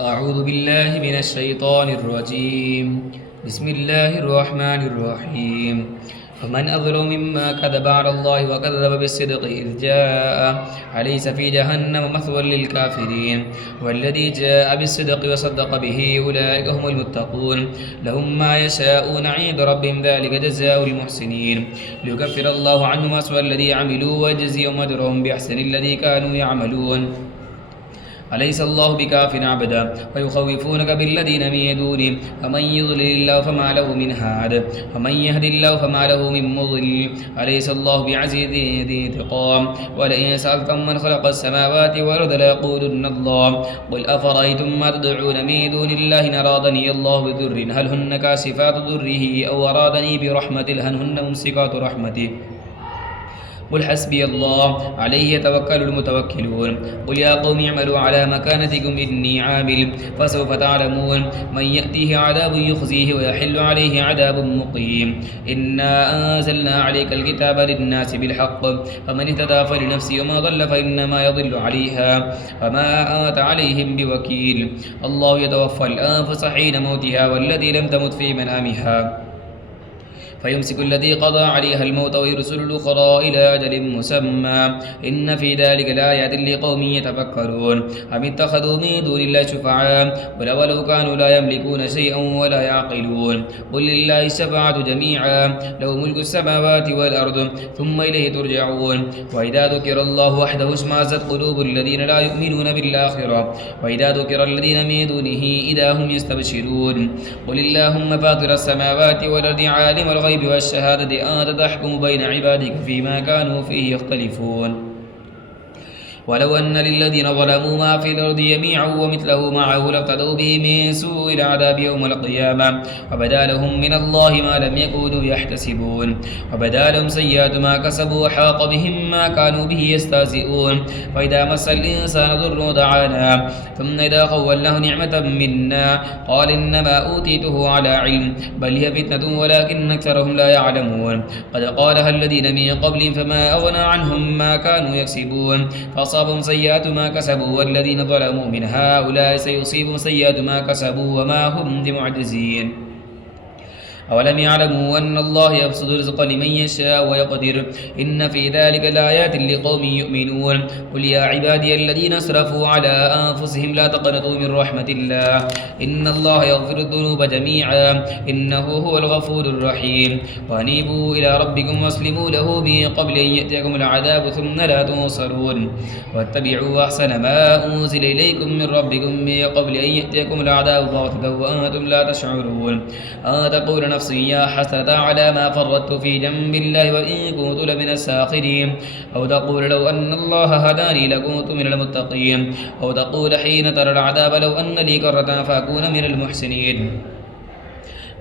أعوذ بالله من الشيطان الرجيم. بسم الله الرحمن الرحيم. فمن أظلم مما كذب على الله وكذب بالصدق إذ جاء أليس في جهنم مثوى للكافرين والذي جاء بالصدق وصدق به أولئك هم المتقون لهم ما يشاءون عند ربهم ذلك جزاء المحسنين ليكفر الله عنهم أسوأ الذي عملوا ويجزيهم أجرهم بأحسن الذي كانوا يعملون أليس الله بكاف عبدا ويخوفونك بالذين من دونه فمن يضلل الله فما له من هاد ومن يهد الله فما له من مضل أليس الله بعزيز ذي انتقام ولئن سألتم من خلق السماوات والأرض ليقولن الله قل أفرأيتم ما تدعون من دون الله إن أرادني الله بضر هل هن كاشفات ضره أو أرادني برحمة هل هن ممسكات رحمته قل حسبي الله عليه يتوكل المتوكلون قل يا قوم اعملوا على مكانتكم إني عامل فسوف تعلمون من يأتيه عذاب يخزيه ويحل عليه عذاب مقيم إنا أنزلنا عليك الكتاب للناس بالحق فمن اهتدى فلنفسه وما ضل فإنما يضل عليها وما أنت عليهم بوكيل الله يتوفى الأنفس حين موتها والتي لم تمت في منامها فيمسك الذي قضى عليها الموت ويرسل الأخرى إلى أجل مسمى إن في ذلك لآيات لقوم يتفكرون أم اتخذوا من دون الله شفعاء قل ولو كانوا لا يملكون شيئا ولا يعقلون قل لله الشفاعة جميعا له ملك السماوات والأرض ثم إليه ترجعون وإذا ذكر الله وحده اشمأزت قلوب الذين لا يؤمنون بالآخرة وإذا ذكر الذين من دونه إذا هم يستبشرون قل اللهم فاطر السماوات والأرض عالم الغيب والشهادة أنت تحكم بين عبادك فيما كانوا فيه يختلفون ولو أن للذين ظلموا ما في الأرض جميعا ومثله معه لافتدوا به من سوء العذاب يوم القيامة وبدا لهم من الله ما لم يكونوا يحتسبون وبدا لهم سيئات ما كسبوا وحاق بهم ما كانوا به يستهزئون وإذا مس الإنسان ضر دعانا ثم إذا خولناه نعمة منا قال إنما أوتيته على علم بل هي فتنة ولكن أكثرهم لا يعلمون قد قالها الذين من قبلهم فما أغنى عنهم ما كانوا يكسبون فأصابهم سيئات ما كسبوا والذين ظلموا من هؤلاء سيصيبهم سيئات ما كسبوا وما هم بمعجزين أولم يعلموا أن الله يبسط الرزق لمن يشاء ويقدر إن في ذلك لآيات لقوم يؤمنون قل يا عبادي الذين أسرفوا على أنفسهم لا تقنطوا من رحمة الله إن الله يغفر الذنوب جميعا إنه هو الغفور الرحيم وأنيبوا إلى ربكم واسلموا له من قبل أن يأتيكم العذاب ثم لا تنصرون واتبعوا أحسن ما أنزل إليكم من ربكم من قبل أن يأتيكم العذاب بغتة وأنتم لا تشعرون تقول نفسي يا حسرة على ما فرطت في جنب الله وإن كنت لمن الساخرين أو تقول لو أن الله هداني لكنت من المتقين أو تقول حين ترى العذاب لو أن لي كرة فأكون من المحسنين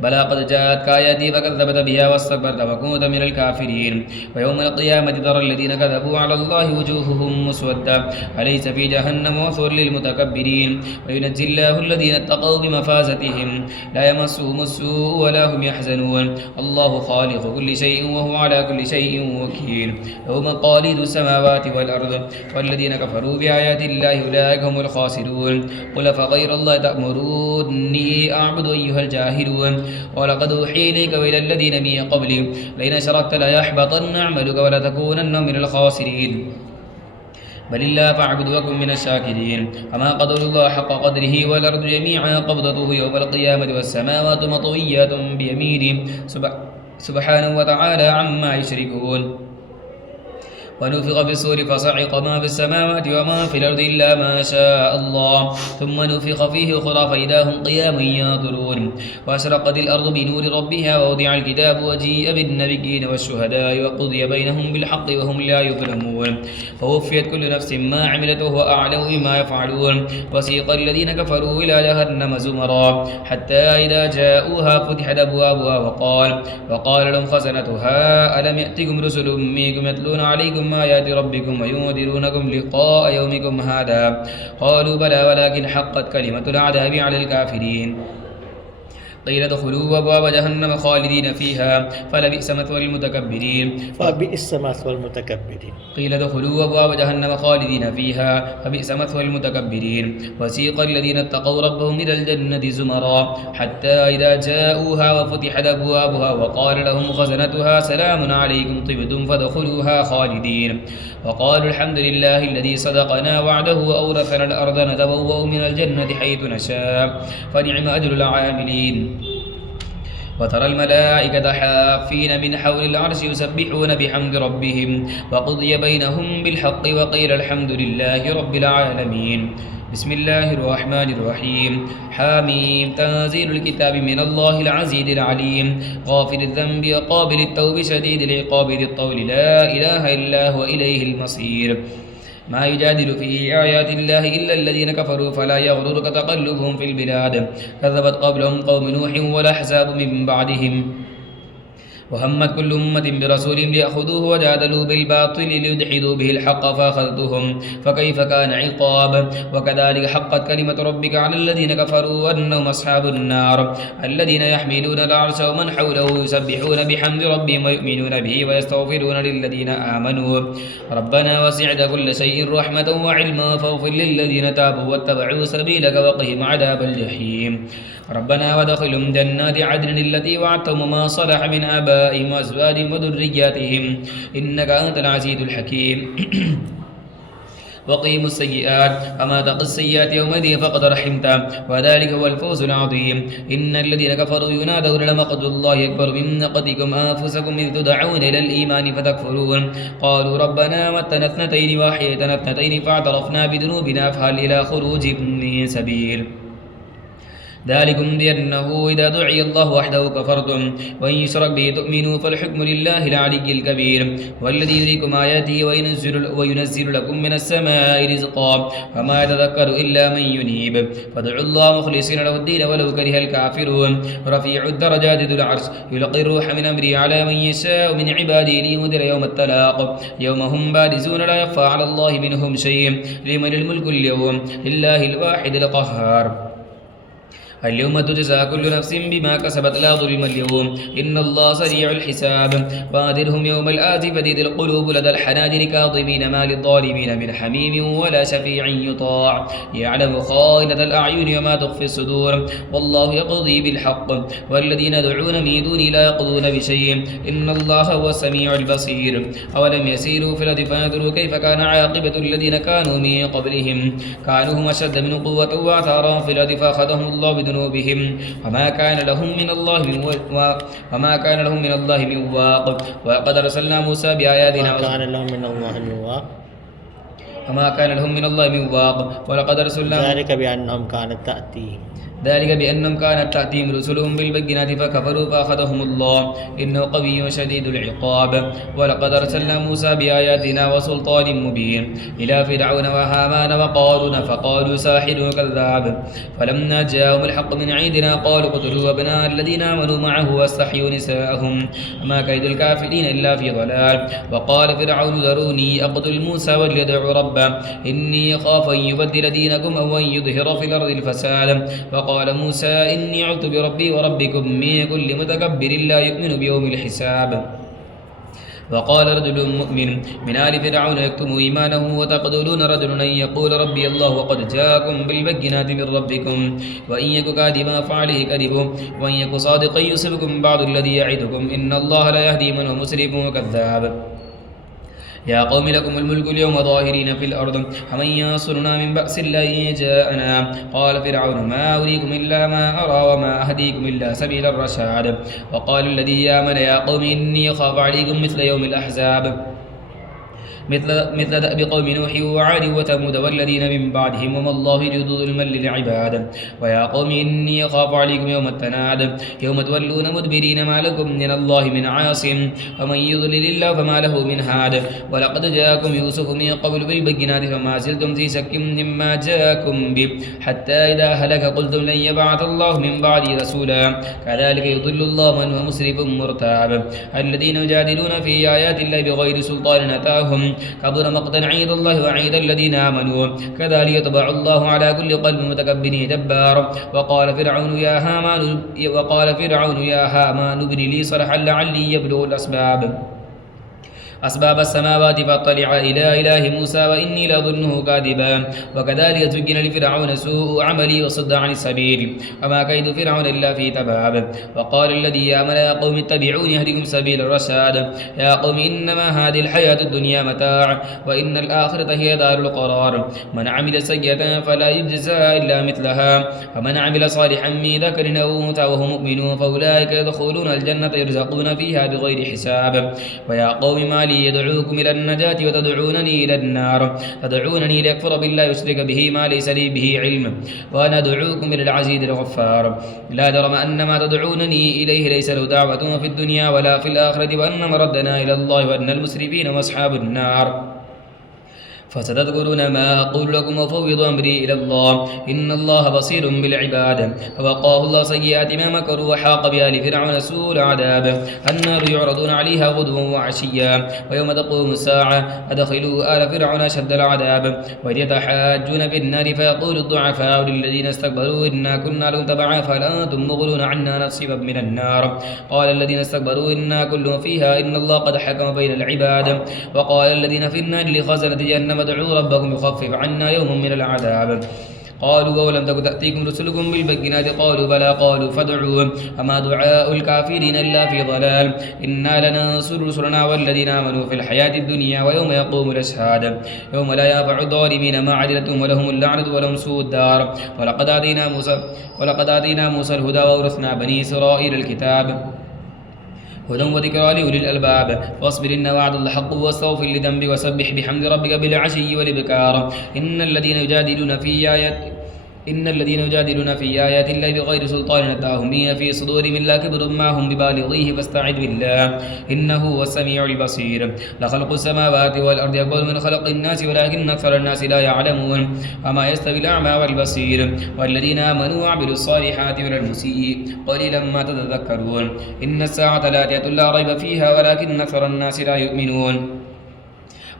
بلى قد جاءتك آياتي فكذبت بها واستكبرت وكنت من الكافرين ويوم القيامة ترى الذين كذبوا على الله وجوههم مسودة أليس في جهنم مثوى للمتكبرين وينجي الله الذين اتقوا بمفازتهم لا يمسهم السوء ولا هم يحزنون الله خالق كل شيء وهو على كل شيء وكيل له مقاليد السماوات والأرض والذين كفروا بآيات الله أولئك هم الخاسرون قل فغير الله تأمروني أعبد أيها الجاهلون ولقد أوحي إليك وإلى الذين من قبلك لئن أشركت ليحبطن عملك ولتكونن من الخاسرين بل الله فاعبد وكن من الشاكرين وما قدر الله حق قدره والأرض جميعا قبضته يوم القيامة والسماوات مطويات بيمينه سبحانه وتعالى عما يشركون ونفخ في الصور فصعق ما في السماوات وما في الأرض إلا ما شاء الله ثم نفخ فيه أخرى فإذا هم قيام ينظرون وأشرقت الأرض بنور ربها ووضع الكتاب وجيء بالنبيين والشهداء وقضي بينهم بالحق وهم لا يظلمون فوفيت كل نفس ما عملت وهو أعلم بما يفعلون وسيق الذين كفروا إلى جهنم زمرا حتى إذا جاءوها فتحت أبوابها وقال لهم خزنتها ألم يأتكم رسل منكم يتلون عليكم آيات ربكم وينذرونكم لقاء يومكم هذا قالوا بلى ولكن حقت كلمة العذاب على الكافرين قيل ادخلوا أبواب جهنم خالدين فيها فلبئس مثوى المتكبرين فبئس مثوى المتكبرين. قيل ادخلوا أبواب جهنم خالدين فيها فبئس مثوى المتكبرين. وسيق الذين اتقوا ربهم إلى الجنة زمرا حتى إذا جاءوها وفتحت أبوابها وقال لهم خزنتها سلام عليكم طبتم فادخلوها خالدين وقالوا الحمد لله الذي صدقنا وعده وأورثنا الأرض نتبوأ من الجنة حيث نشاء فنعم أجر العاملين. وترى الملائكة حافين من حول العرش يسبحون بحمد ربهم وقضي بينهم بالحق وقيل الحمد لله رب العالمين. بسم الله الرحمن الرحيم. حاميم تنزيل الكتاب من الله العزيز العليم غافر الذنب وقابل التوب شديد العقاب ذي الطول لا إله إلا هو إليه المصير. ما يجادل في آيات الله إلا الذين كفروا فلا يغررك تقلبهم في البلاد كذبت قبلهم قوم نوح والأحزاب من بعدهم وهمت كل أمة برسولهم ليأخذوه وجادلوا بالباطل ليدحضوا به الحق فأخذتهم فكيف كان عقاب. وكذلك حقت كلمة ربك على الذين كفروا أنهم أصحاب النار الذين يحملون العرش ومن حوله يسبحون بحمد ربهم ويؤمنون به ويستغفرون للذين آمنوا ربنا وسعت كل شيء رحمة وعلما فاغفر للذين تابوا واتبعوا سبيلك وقهم عذاب الجحيم. ربنا وادخلهم جنات عدن التي وعدتهم وما صلح من آبائهم وأزواجهم وذرياتهم إنك أنت العزيز الحكيم. وقيموا السيئات وما تقي السيئات يومئذ فقد رحمته وذلك هو الفوز العظيم. إن الذين كفروا ينادون لمقت الله أكبر من مقتكم أنفسكم إذ تدعون إلى الإيمان فتكفرون قالوا ربنا متنا اثنتين وأحييتنا اثنتين فاعترفنا بذنوبنا فهل إلى خروج من سبيل. ذلكم بأنه إذا دعي الله وحده كفرتم وإن يشرك به تؤمنوا فالحكم لله العلي الكبير والذي يريكم آياته وينزل لكم من السماء رزقا وما يتذكر إلا من ينيب فادعوا الله مخلصين له الدين ولو كره الكافرون. رفيع الدرجات ذو العرش يلقي الروح من أمره على من يشاء من عباده لينذر يوم التلاق يوم هم بارزون لا يخفى على الله منهم شيء لمن الملك اليوم لله الواحد القهار. اليوم تجزى كل نفس بما كسبت لا ظلم اليوم إن الله سريع الحساب. وانذرهم يوم الآزفة إذ القلوب لدى الحناجر كاظمين ما للظالمين من حميم ولا شفيع يطاع يعلم خائنة الأعين وما تخفي الصدور والله يقضي بالحق والذين يدعون من دونه لا يقضون بشيء إن الله هو السميع البصير. أولم يسيروا في الأرض فينظروا كيف كان عاقبة الذين كانوا من قبلهم كانوا هم أشد من قوة وآثارا في الأرض فأخذهم الله بذنوبهم وما كان لهم من الله من واق. وقد أرسلنا موسى بآياتنا وما كان لهم من الله من واق. ولقد أرسلنا ذلك بأنهم كانت تأتيهم رسلهم بالبينات فكفروا فأخذهم الله إنه قوي شديد العقاب. ولقد أرسلنا موسى بآياتنا وسلطان مبين إلى فرعون وهامان وقارون فقالوا ساحر كذاب فلما جاءهم الحق من عندنا قالوا اقتلوا أبناء الذين آمنوا معه واستحيوا نساءهم وما كيد الكافرين إلا في ضلال. وقال فرعون ذروني أقتل موسى وليدع ربه إني أخاف أن يبدل دينكم أو أن يظهر في الأرض الفساد. قال موسى إني عذت بربي وربكم من كل متكبر لا يؤمن بيوم الحساب. وقال رجل مؤمن من آل فرعون يكتم إيمانه وتقتلون رجلا أن يقول ربي الله وقد جاءكم بالبينات من ربكم وإن يك كاذبا فعليه كذبه وإن يك صادقا يصبكم بعض الذي يعدكم إن الله لا يهدي من هو مسرف وكذاب. يا قوم لكم الملك اليوم ظاهرين في الأرض فمن ينصرنا من بأس الله إن جاءنا. قال فرعون ما أريكم إلا ما أرى وما أهديكم إلا سبيل الرشاد. وقال الذي آمن يا قوم إني أخاف عليكم مثل يوم الأحزاب مثل دأب قوم نوح وعاد وثمود والذين من بعدهم وما الله يريد ظلما للعباد. ويا قوم إني أخاف عليكم يوم التناد يوم تولون مدبرين ما لكم من الله من عاصم ومن يضلل الله فما له من هاد. ولقد جاءكم يوسف من قبل بالبينات فما زلتم في شك مما جاءكم به حتى إذا هلك قلتم لن يبعث الله من بعده رسولا كذلك يضل الله من هو مسرف مرتاب. الذين يجادلون في آيات الله بغير سلطان أتاهم كبر مقتا عند الله وعند الذين آمنوا كذلك يطبع الله على كل قلب متكبر جبار. وقال فرعون يا هامان ابن لي صرحا لعلي يبلغ أسباب السماوات فاطلع إلى إله موسى وإني لأظنه كاذبا. وكذلك زين لفرعون سوء عملي وصد عن السبيل وما كيد فرعون إلا في تباب. وقال الذي آمن يا قوم اتبعوني أهدكم سبيل الرشاد. يا قوم إنما هذه الحياة الدنيا متاع وإن الآخرة هي دار القرار. من عمل سيئة فلا يجزى إلا مثلها ومن عمل صالحا من ذكر أو أنثى وهم مؤمنون فأولئك يدخلون الجنة يرزقون فيها بغير حساب. ويا قوم ما لي يدعوكم إلى النجاة وتدعونني إلى النار. تدعونني لأكفر بالله وأشرك به ما ليس لي به علم وأنا أدعوكم إلى العزيز الغفار. لا جرم أن ما تدعونني إليه ليس له دعوة في الدنيا ولا في الآخرة وأن مردنا إلى الله وأن المسرفين وأصحاب النار. فستذكرون ما أقول لكم وفوض أمري إلى الله إن الله بصير بالعباد. فوقاه الله سيئات ما مكروا وحاق بآل فرعون سوء العذاب. النار يعرضون عليها غدوا وعشيا ويوم تقوم الساعة أدخلوا آل فرعون أشد العذاب. وإذ يتحاجون في النار فيقول الضعفاء للذين استكبروا إنا كنا لكم تبعا فهل أنتم مغنون عنا نصيبا من النار. قال الذين استكبروا إنا كل فيها إن الله قد حكم بين العباد. وقال الذين في النار لخزنة جهنم ادعوا ربكم يخفف عنا يوم من العذاب. قالوا أولم تك تأتيكم رسلكم بالبينات قالوا بلى قالوا فادعوا وما دعاء الكافرين إلا في ضلال. إنا لننصر رسلنا والذين آمنوا في الحياة الدنيا ويوم يقوم الأشهاد يوم لا ينفع الظالمين معذرتهم ولهم اللعنة ولهم سوء الدار. ولقد آتينا موسى الهدى وأورثنا بني إسرائيل الكتاب هدى وذكرى لأولي الألباب. واصبر إن وعد الله حق واستغفر لذنبك وسبح بحمد ربك بالعشي والإبكار. إن الذين يجادلون في آيات الله بغير سلطان أتاهم به في صدورهم إلا كبر ما هم ببالغيه فاستعذ بالله إنه هو السميع البصير. لخلق السماوات والأرض أكبر من خلق الناس ولكن أكثر الناس لا يعلمون. وما يستوي الأعمى والبصير والذين آمنوا وعملوا الصالحات ولا المسيء قليلا ما تتذكرون. إن الساعة لآتية لا ريب فيها ولكن أكثر الناس لا يؤمنون.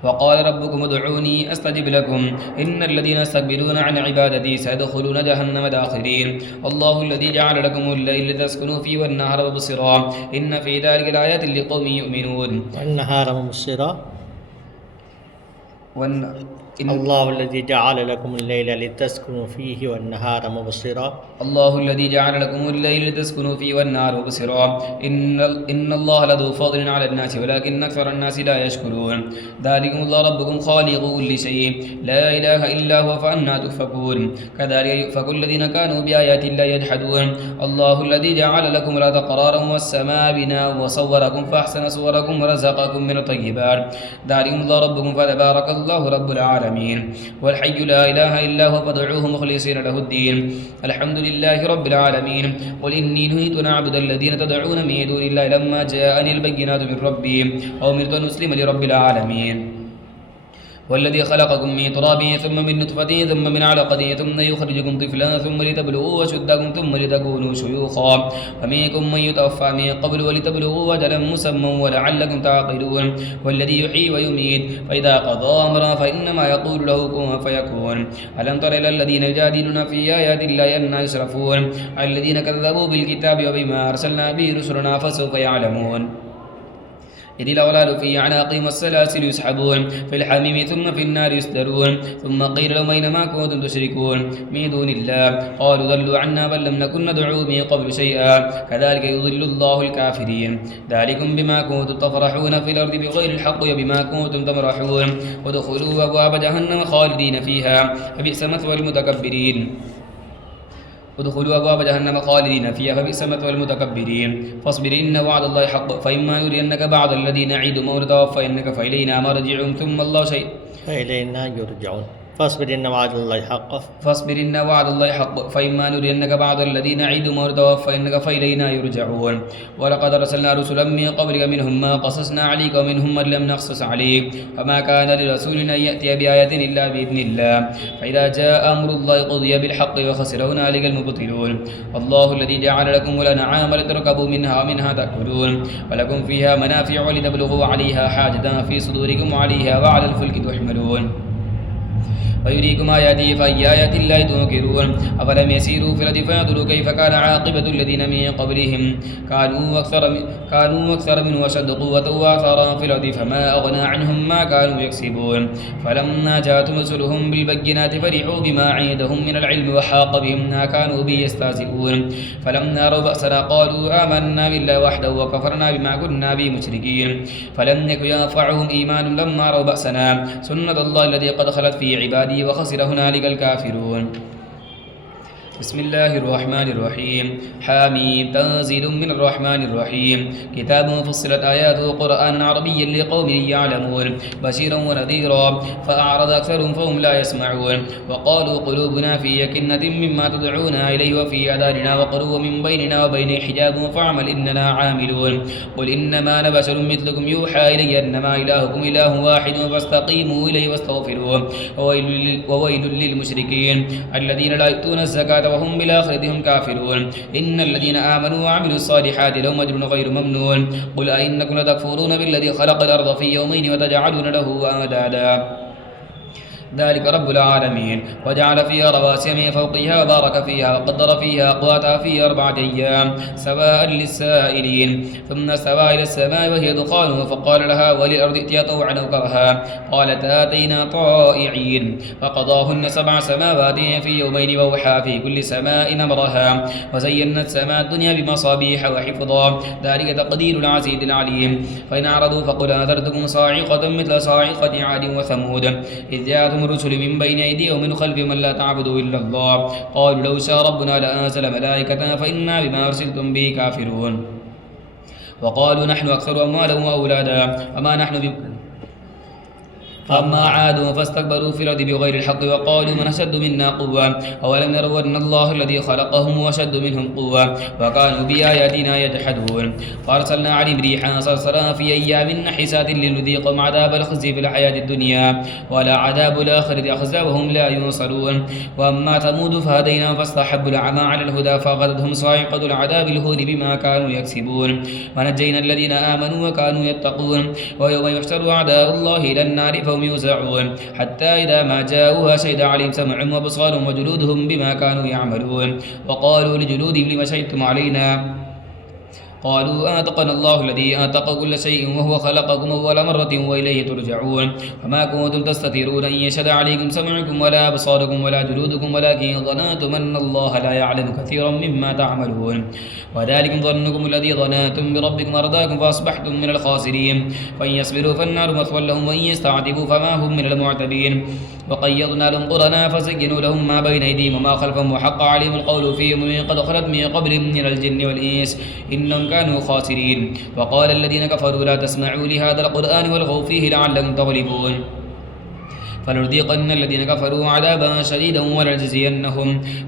وقال ربكم ادعوني أستجب لكم إن الذين يستكبرون عن عبادتي سيدخلون جهنم داخرين. الله الذي جعل لكم الليل لتسكنوا فيه والنهار مبصرا إن في ذلك لآيات لقوم يؤمنون. والنهار مبصرا الله الذي جعل لكم الليل لتسكنوا فيه والنهار مبصرا. الله الذي جعل لكم الليل لتسكنوا فيه والنهار مبصرا إن الله لذو فضل على الناس ولكن أكثر الناس لا يشكرون. ذلكم الله ربكم خالق كل شيء لا إله إلا هو فأنى تؤفكون. كذلك يؤفك الذين كانوا بآيات الله يجحدون. الله الذي جعل لكم الأرض قرارا والسماء بناء وصوركم فأحسن صوركم ورزقكم من الطيبات. ذلكم الله ربكم فتبارك الله رب العالمين والحي لا إله إلا هو فادعوه مخلصين له الدين. الحمد لله رب العالمين. قل إني نهيت أن أعبد الذين تدعون من دون الله لما جاءني البينات من ربي وأمرت أن أسلم لرب العالمين. والذي خلقكم من تراب ثم من نطفة ثم من علقة ثم يخرجكم طفلا ثم لتبلغوا أشدكم ثم لتكونوا شيوخا ومنكم من يتوفى من قبل ولتبلغوا أجلا مسمى ولعلكم تعقلون. والذي يحيي ويميت فإذا قضى أمرا فإنما يقول له كن فيكون. ألم تر إلى الذين يجادلون في آيات الله أنى يصرفون الذين كذبوا بالكتاب وبما أرسلنا به رسلنا فسوف يعلمون. إذ الأغلال في أعناقهم والسلاسل يسحبون في الحميم ثم في النار يسدرون. ثم قيل لهم أين ما كنتم تشركون من دون الله قالوا ضلوا عنا بل لم نكن ندعو من قبل شيئا كذلك يضل الله الكافرين. ذلكم بما كنتم تفرحون في الأرض بغير الحق وبما كنتم تمرحون. ودخلوا أبواب جهنم خالدين فيها فبئس مثوى المتكبرين. ادخلوا أبواب جهنم خالدين فيها فبئس مثوى المتكبرين. فاصبر إن وعد الله حق فإما يرينك بعض الذي نعيدهم أو نتوفينك فإلينا مرجعهم ثم الله شيء فإلينا يرجعون. فاصبر إن وعد الله حق فاصبر إن وعد الله حق فإما نرينك بعض الذي نعدهم أو نتوفينك فإلينا يرجعون ولقد أرسلنا رسلا من قبلك منهم ما قصصنا عليك ومنهم من لم نقصص عليك وما كان لرسول أن يأتي بآية إلا بإذن الله فإذا جاء أمر الله قضي بالحق وخسر هنالك المبطلون الله الذي جعل لكم الأنعام لتركبوا منها ومنها تأكلون ولكم فيها منافع ولتبلغوا عليها حاجة في صدوركم وعليها وعلى الفلك تحملون ويريكم آياته فأي آيات الله تنكرون أفلم يسيروا في الأرض فينظروا كيف كان عاقبة الذين من قبلهم كانوا أكثر منه وأشد قوة وآثارا في الأرض فما أغنى عنهم ما كانوا يكسبون فلما جاءتهم رسلهم بالبينات فرحوا بما عندهم من العلم وحاق بهم ما كانوا به يستهزئون فلما رأوا بأسنا قالوا آمنا بالله وحده وكفرنا بما كنا به مشركين فلم يكن ينفعهم إيمان لما رأوا بأسنا سنة الله الذي قد خلت في عباده وخسر هنالك الكافرون بسم الله الرحمن الرحيم حاميم تنزيل من الرحمن الرحيم كتاب فصلت آياته قرآنا عربيا لقوم يعلمون بشيرا ونذيرا فأعرض أكثرهم فهم لا يسمعون وقالوا قلوبنا في يكنة مما تدعونا إليه وفي آذاننا وقر ومن بيننا وبين حجاب فاعمل إننا عاملون قل إنما أنا بشر مثلكم يوحى إلي أنما إلهكم إله واحد فاستقيموا إليه واستغفروه وويل للمشركين الذين لا يؤتون الزكاة وهم بالآخرة هم كافرون إن الذين آمنوا وعملوا الصالحات لهم أجر غير ممنون قل أئنكم لتكفرون بالذي خلق الأرض في يومين وتجعلون له أندادا ذلك رب العالمين وجعل فيها رواسي من فوقها وبارك فيها وقدر فيها أقواتها في 4 أيام سواء للسائلين ثم استوى إلى السماء وهي دخان فقال لها وللأرض ائتيا طوعا أو كرها قالتا آتينا طائعين فقضاهن 7 سماوات في يومين وأوحى في كل سماء أمرها وزينا السماء الدنيا بمصابيح وحفظا ذلك تقدير العزيز العليم فإن أعرضوا فقل أنذرتكم صاعقة مثل صاعقة عاد وثمود إذ جاءتهم الرسل من بين أيديهم ومن خلفهم ألا تعبدوا إلا الله قالوا لو شاء ربنا لأنزل ملائكة فإنا بما أرسلتم به كافرون وقالوا نحن أكثر أموالا وأولادا وما نحن فأما عاد فاستكبروا في الأرض بغير الحق وقالوا من أشد منا قوة أولم يروا أن الله الذي خلقهم وأشد منهم قوة وكانوا بآياتنا يجحدون فأرسلنا عليهم ريحا صرصرا في أيام نحسات لنذيقهم عذاب الخزي في الحياة الدنيا ولا عذاب الآخرة أخزى وهم لا ينصرون وأما ثمود فهديناهم فاستحبوا الأعمى على الهدى فأخذتهم صاعقة العذاب الهون بما كانوا يكسبون ونجينا الذين آمنوا وكانوا يتقون ويوم يحشر أعداء الله إلى النار فهم يوزعون حتى إذا ما جاءوها شهد عليهم سمعهم وأبصارهم وجلودهم بما كانوا يعملون وقالوا لجلودهم لم شهدتم علينا قالوا أنطقنا الله الذي أنطق كل شيء وهو خلقكم أول مرة وإليه ترجعون وما كنتم تستترون أن يشهد عليكم سمعكم ولا أبصاركم ولا جلودكم ولكن ظننتم أن الله لا يعلم كثيرا مما تعملون وذلكم ظنكم الذي ظننتم بربكم أرداكم فأصبحتم من الخاسرين فإن يصبروا فالنار مثوى لهم وإن يستعتبوا فما هم من المعتبين وقيضنا لهم قرنا فزينوا لهم ما بين أيديهم وما خلفهم وحق عليهم القول في أمم قد خلت من قبلهم من الجن والإنس إنهم كانوا خاسرين وقال الذين كفروا لا تسمعوا لهذا القرآن والغوا فيه لعلكم تغلبون فلنذيقن الذين كفروا عذابا شديدا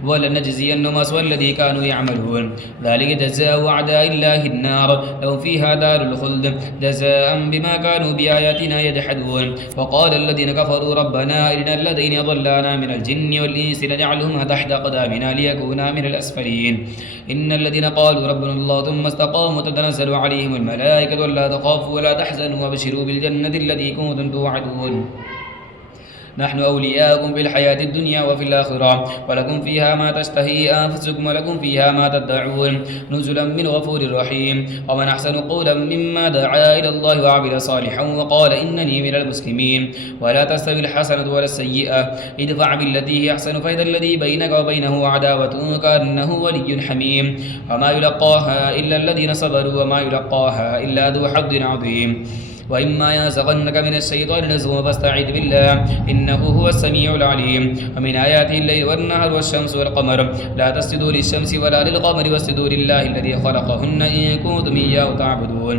ولنجزينهم أسوأ الذي كانوا يعملون ذلك جزاء أعداء الله النار لهم فيها دار الخلد جزاء بما كانوا بآياتنا يجحدون وقال الذين كفروا ربنا أرنا الذين ضلانا من الجن والإنس نجعلهم تحت أقدامنا ليكونا من الأسفلين إن الذين قالوا ربنا الله ثم استقاموا تتنزل عليهم الملائكة ولا تخافوا ولا تحزنوا وابشروا بالجنة التي كنتم توعدون نحن أولياؤكم في الحياة الدنيا وفي الآخرة ولكم فيها ما تشتهي أنفسكم ولكم فيها ما تدعون نزلا من غفور رحيم ومن أحسن قولا مما دعا إلى الله وعمل صالحا وقال إنني من المسلمين ولا تستوي الحسنة ولا السيئة ادفع بالتي هي أحسن فإذا الذي بينك وبينه عداوة كأنه ولي حميم وما يلقاها إلا الذين صبروا وما يلقاها إلا ذو حظ عظيم وإما ينزغنك من الشيطان نزغ فاستعذ بالله إنه هو السميع العليم ومن آياته الليل والنهار والشمس والقمر لا تسجدوا للشمس ولا للقمر واسجدوا لله الذي خلقهن إن كنتم إياه تعبدون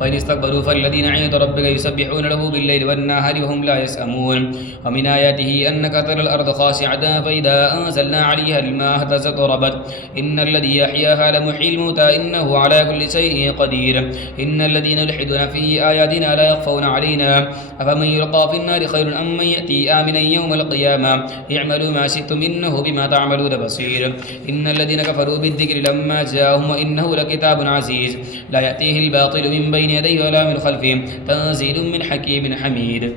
وإن استكبروا فالذين عند ربك يسبحون له بالليل والنهار وهم لا يسأمون ومن آياته أنك ترى الأرض خاشعة فإذا أنزلنا عليها الماء اهتزت وربت إن الذي يحياها لمحيي الموتى إنه على كل شيء قدير إن الذين يلحدون في آياتنا لا يخفون علينا أفمن يلقى في النار خير أم من يأتي آمنا يوم القيامة اعملوا ما شئتم إنه بما تعملون بصير إن الذين كفروا بالذكر لما جاءهم وإنه لكتاب عزيز لا يأتيه الباطل من بين يديه ولا من خلفه تنزيل من حكيم حميد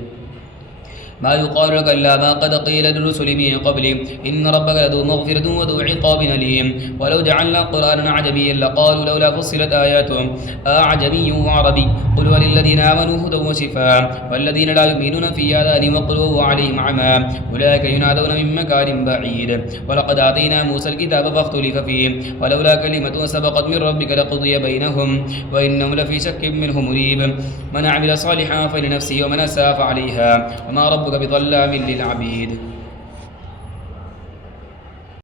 ما يقال لك إلا ما قد قيل للرسل من قبل إن ربك لذو مغفرة وذو عقاب أليم ولو جعلنا قرآنا أعجميا لقالوا لولا فصلت آياته أعجمي وعربي قل وللذين آمنوا هدى وشفاء والذين لا يؤمنون في آذانهم وقل وهو عليهم عمى أولئك ينادون من مكان بعيد ولقد آتينا موسى الكتاب فاختلف فيه ولولا كلمة سبقت من ربك لقضي بينهم وإنهم لفي شك منه مريب من عمل صالحا فلنفسه ومن أساء فعليها وما ربك بظلام للعبيد